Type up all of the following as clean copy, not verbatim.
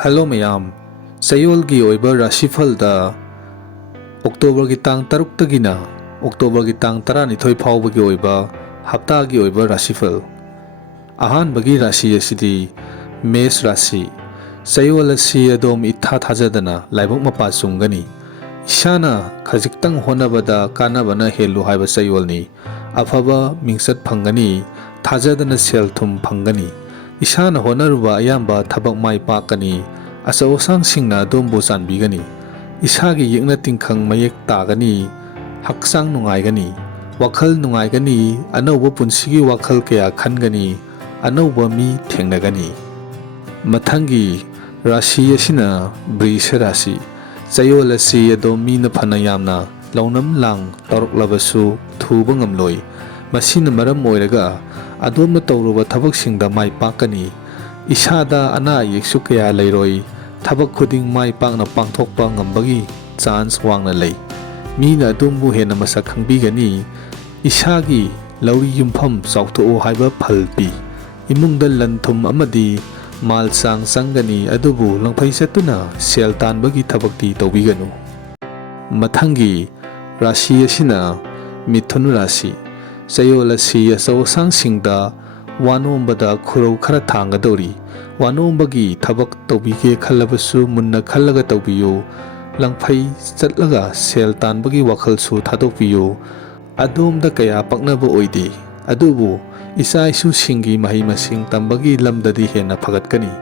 Hello mayam, Chayol gi oiba Rashifal da October gi tang taruk tagina October gi tang 12 phawba gi oiba hafta gi oiba Rashifal. Ahan bagi Rashi asidi Mesh Rashi. Chayol asi adom itha thajadana laibok mapa sungani. Ishana khajiktang honabada kanabana helu haiba Chayol ni. Afaba mingsat phangani thajadana sel thum phangani. Ishana honaruba ayamba thabak mai pakani asau sang singna dombo sanbigani. Isagi yekna tingkhang mayek tagani haksang nungaigani wakhal nungaigani anauba punsigi wakhal kaya khangani anauba mi thengnagani. Mathangi Rashi asina Brisha Rashi. Chayol asi adom mina phana yamna launam lang tauruklabasu thuba ngamloi. Masina maram oiraga adomna tauruba thabaksingda mai pakani. Isada ana yeksu kaya leiroi thabak khuding mai pakna pangthokpa ngambagi chance wangna lei. Mina adumbu hena masak khangbigani. Isagi lauri yumpham chauthoo haiba phalpi. Imungda lanthum amadi mal sang sangani adubu langphai satuna sel tanbagi thabakti tawbiganu. Mathangi Rashi asina Mithun Rashi. Chayol asi asau sang singda wanombada khurau khara thangadori. Wanombagi thabak tawbige khallabasu munna khallaga tawbiyo. Langphai chatlaga sel tanbagi wakhalsu thadokpiyo. Adomda kaya paknaba oide. Adubu isa isu singi mahi masing tambagi lamdadi hena phagatkani.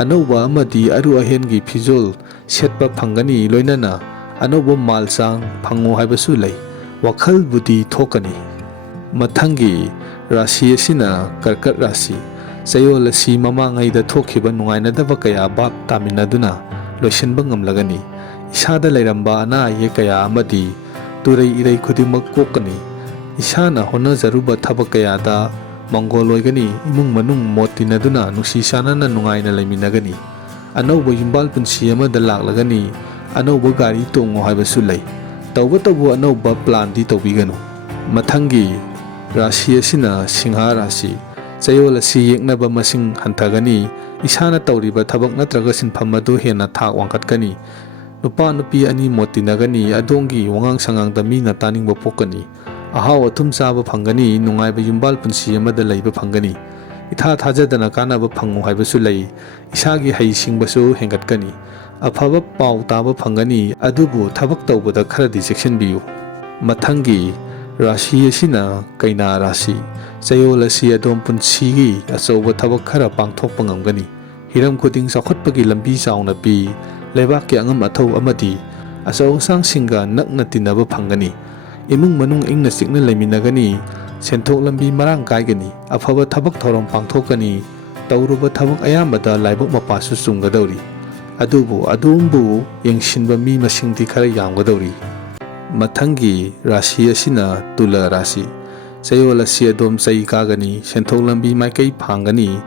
Anauba amadi aru ahengi phijol setpa phangani loinana anauba malsang phango haibasu lei. Wakhal budi thokani. Mathangi Rashi asina Karkat Rashi. Chayol asi mamangaida thokhiba nungainadaba kaya bap taminaduna loisinba ngamlagani. Isada lairamba ana ye kaya amadi turai irai khudimak kokani. Isana honajaruba thabak kayada manggol oigani imung manung motinaduna nusi sanana nungaina laiminagani. Anauba yumbal punsi amada laklagani. Anauba gari tongo haibasu lei. Tawba tabu anauba plan di tawbiganu. Mathangi Rashi asina Singha Rashi. Chayol asi yeknaba masing hantagani. Isana tawriba thabak natraga sinpham adu hena thak wangkatkani. Nupa nupi ani motinagani adongi wangang sangangda mina taningba pokani. Ahaw athum chaba phangani nungaiba yumbal punsi amada leiba phangani. Itha thajadana kanaba phangu haibasu lei. Isagi haisingbasu hengatkani. Afaba paw taba phangani adubu thabak tawbada kharadi cheksinbiyu. Mathangi Rashi asina Kaina Rashi. Chayol asi adom punsigi achauba thabak khara pangthokpa ngamgani. Hiram khuding chaukhatpagi lambi chauna pi. Lebak ki angam athau amadi asau sang singa nakna tinaba phangani. Imung manung ingna sikna leiminagani. Senthok lambi marang kaigani. Afaba thabak thorom pangthokani. Tauruba thabak ayambada laibok mapasu chunggadawri. Adubu adumbu yengsinba mi masingdi khara yamgadawri. Mathangi Rashi asina Tula Rashi. Chayol asi adom chai kagani. Senthok lambi maikai phangani.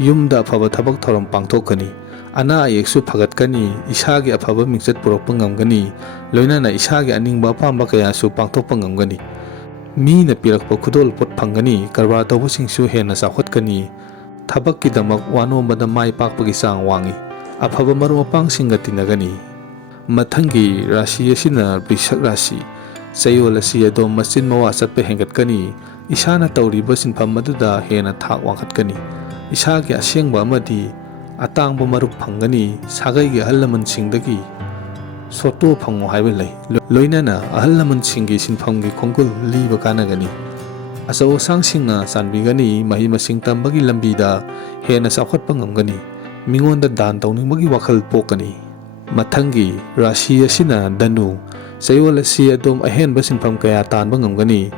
Yumda afaba thabak thorom pangthokani. Ana yeksu phagatkani. Isagi afaba mingsat purokpa ngamgani. Loinana isagi aningba apamba kayasu pangthokpa ngamgani. Mina pirakpa khudol pot phangani. Karbar tawbasingsu hena chawkhatkani. Thabakki damak wanombada mai pakpagi chang wangi. Afaba marumapang singa tinagani. Mathangi Rashi asina Brishak Rashi. Chayol asi adom machin mawa chatpa hengatkani. Isana tawriba sinpham aduda hena thak wangkhatkani. Isagi asengba amadi atangba marup phangani. Sagaigi ahallamansingdagi soto phango haiba lei. Loinana ahallamansinggi sinphamgi khongkul liba kanagani. Asau sang singna sanbigani mahi masing tambagi lambida hena chawkhatpa ngamgani. Mingonda dan tawningbagi wakhal pokani. Mathangi Rashi asina Danu. Chayol asi adom ahenba sinpham kaya tanba ngamgani.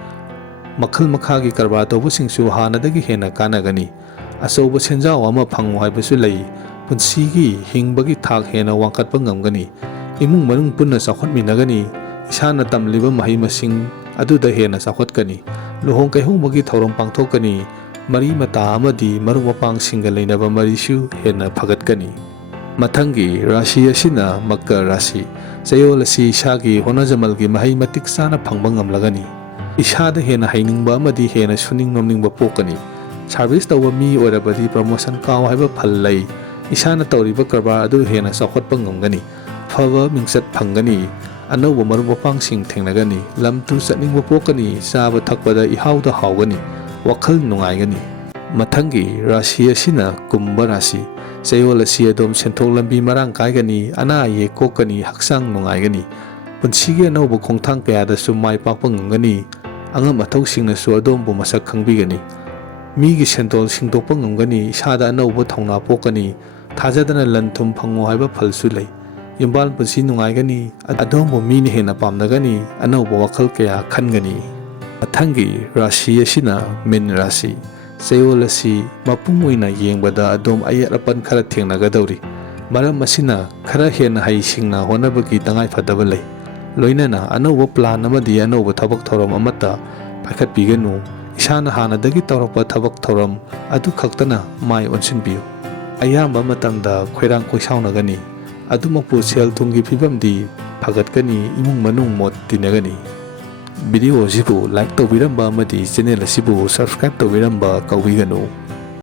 Makhal makhagi karbar tawbasingsu hanadagi hena kanagani. Asauba senjaw ama phango haibasu lei. Punsigi hingbagi thak hena wangkatpa ngamgani. Imung manung punna chawkhatminagani. Isana tamliba mahi masing aduda hena chawkhatkani. Luhong kaihongmagi thauram pangthokani. Mari mata amadi marumapang singa leinaba marisu hena phagatkani. Mathangi Rashi asina Makar Rashi. Chayol asi isagi honajamalgi mahi matik sana phangba ngamlagani. Isada hena hainingba amadi hena suning nomningba pokani. Service tawba mi oirabadi promotion kaw haiba phal lei. ꯏꯁꯥꯅ ꯇꯧꯔꯤꯕ ꯀꯔꯕꯥꯔ ꯑꯗꯨ ꯍꯦꯟꯅ ꯆꯥꯎꯈꯠꯄ ꯉꯝꯒꯅꯤ, ꯐꯕ ꯃꯤꯡꯆꯠ ꯐꯪꯒꯅꯤ, ꯑꯅꯧꯕ ꯃꯔꯨꯞ ꯃꯄꯥꯡꯁꯤꯡ ꯊꯦꯡꯅꯒꯅꯤ, ꯂꯝ ꯇꯨ ꯆꯠꯅꯤꯡꯕ ꯄꯣꯛꯀꯅꯤ, ꯆꯥꯕ ꯊꯛꯄꯗ ꯏꯍꯥꯎꯗ ꯍꯥꯎꯒꯅꯤ, ꯋꯥꯈꯜ ꯅꯨꯡꯉꯥꯏꯒꯅꯤ꯫ ꯃꯊꯪꯒꯤ ꯔꯥಶꯤ ꯑꯁꯤꯅ ꯀꯨꯝꯚ ꯔꯥಶꯤ꯫ ꯆꯌꯣꯜ ꯑꯁꯤ ꯑꯗꯣꯝ ꯁꯦꯟꯊꯣꯛ ꯂꯝꯕꯤ ꯃꯔꯥꯡ ꯀꯥꯏꯒꯅꯤ, ꯑꯅꯥ ꯑꯌꯦꯛ ꯀꯣꯛꯀꯅꯤ, ꯍꯛꯆꯥꯡ ꯅꯨꯡꯉꯥꯏꯒꯅꯤ, ꯄꯨꯟꯁꯤꯒꯤ ꯑꯅꯧꯕ ꯈꯣꯡꯊꯥꯡ ꯀꯌꯥꯗꯁꯨ ꯃꯥꯏ ꯄꯥꯛꯄ ꯉꯝꯒꯅꯤ, ꯑꯉꯝ ꯑꯊꯧꯁꯤꯡꯅꯁꯨ ꯑꯗꯣꯝꯕꯨ ꯃꯁꯛ ꯈꯪꯕꯤꯒꯅꯤ, ꯃꯤꯒꯤ ꯁꯦꯟꯗꯣꯜ ꯁꯤꯡꯗꯣꯛꯄ ꯉꯝꯒꯅꯤ, ꯏꯁꯥꯗ ꯑꯅꯧꯕ ꯊꯧꯅꯥ ꯄꯣꯛꯀꯅꯤ, ꯊꯥꯖꯗꯅ ꯂꯟ ꯊꯨꯝ ꯐꯪꯉꯣ ꯍꯥꯏꯕ ꯐꯜꯁꯨ ꯂꯩ, ꯌꯨꯝꯕꯥꯜ ꯄꯨꯟꯁꯤ ꯅꯨꯡꯉꯥꯏꯒꯅꯤ, ꯑꯗꯣꯝꯕꯨ ꯃꯤꯅ ꯍꯦꯟꯅ ꯄꯥꯝꯅꯒꯅꯤ, ꯑꯅꯧꯕ ꯋꯥꯈꯜ ꯀꯌꯥ ꯈꯟꯒꯅꯤ꯫ ꯃꯊꯪꯒꯤ ꯔꯥಶꯤ ꯑꯁꯤꯅ ꯃꯤꯟ ꯔꯥಶꯤ꯫ ꯆꯌꯣꯜ ꯑꯁꯤ ꯃꯄꯨꯡ ꯑꯣꯏꯅ ꯌꯦꯡꯕꯗ ꯑꯗꯣꯝ ꯑꯌꯦꯠ ꯑꯄꯟ ꯈꯔ ꯊꯦꯡꯅꯒꯗꯧꯔꯤ, ꯃꯔꯝ ꯑꯁꯤꯅ ꯈꯔ ꯍꯦꯟꯅ ꯍꯩꯁꯤꯡꯅ ꯍꯣꯠꯅꯕꯒꯤ ꯇꯉꯥꯏꯐꯗꯕ ꯂꯩ, ꯂꯣꯏꯅꯅ ꯑꯅꯧꯕ ꯄ꯭ꯂꯥꯟ ꯑꯃꯗꯤ ꯑꯅꯧꯕ ꯊꯕꯛ ꯊꯧꯔꯝ ꯑꯃꯠꯇ ꯄꯥꯏꯈꯠꯄꯤꯒꯅꯨ, ꯏꯁꯥꯅ ꯍꯥꯟꯅꯗꯒꯤ ꯇꯧꯔꯛꯄ ꯊꯕꯛ ꯊꯧꯔꯝ ꯑꯗꯨ ꯈꯛꯇꯅ ꯃꯥꯏ ꯑꯣꯟꯁꯤꯟꯕꯤꯌꯨ꯫ ꯑꯌꯥꯝꯕ ꯃꯇꯝꯗ ꯈꯣꯏꯔꯥꯡ ꯈꯣꯏꯁꯥꯎꯅꯒꯅꯤ, ꯑꯗꯨꯃꯛꯄꯨ ꯁꯦꯜ ꯊꯨꯝꯒꯤ ꯐꯤꯕꯝꯗꯤ ꯐꯒꯠꯀꯅꯤ, ꯏꯃꯨꯡ ꯃꯅꯨꯡ ꯃꯣꯠ ꯇꯤꯟꯅꯒꯅꯤ꯫ ꯚꯤꯗꯤꯑꯣ ꯑꯁꯤꯕꯨ ꯂꯥꯏꯛ ꯇꯧꯕꯤꯔꯝꯕ ꯑꯃꯗꯤ ꯆꯦꯅꯦꯜ ꯑꯁꯤꯕꯨ ꯁꯕꯁꯀ꯭ꯔꯥꯏꯕ ꯇꯧꯕꯤꯔꯝꯕ ꯀꯥꯎꯕꯤꯒꯅꯨ꯫